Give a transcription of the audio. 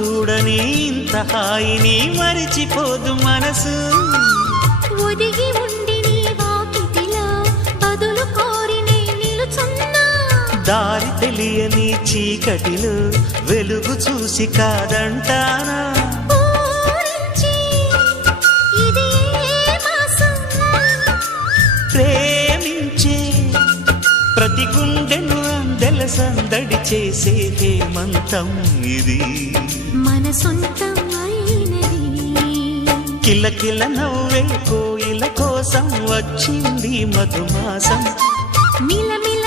చూడని ఇంత హాయిని మరిచిపోదు మనసు. ఒదిగి ఉండి నీ వాకిటిలో బదులు కోరి నే నిలుచున్నా. దారి తెలియని చీకటిలో వెలుగు చూసి కాదంటానా. ఊరించి ఇది ఏ మాసం? ప్రేమించే ప్రతి గుండెను అందెల సందడి చేసే హేమంతం ఇది. మన సొంతం అయినది. కిలకిల నవ్వే కోయిల కోసం వచ్చింది మధుమాసం. మిలమిల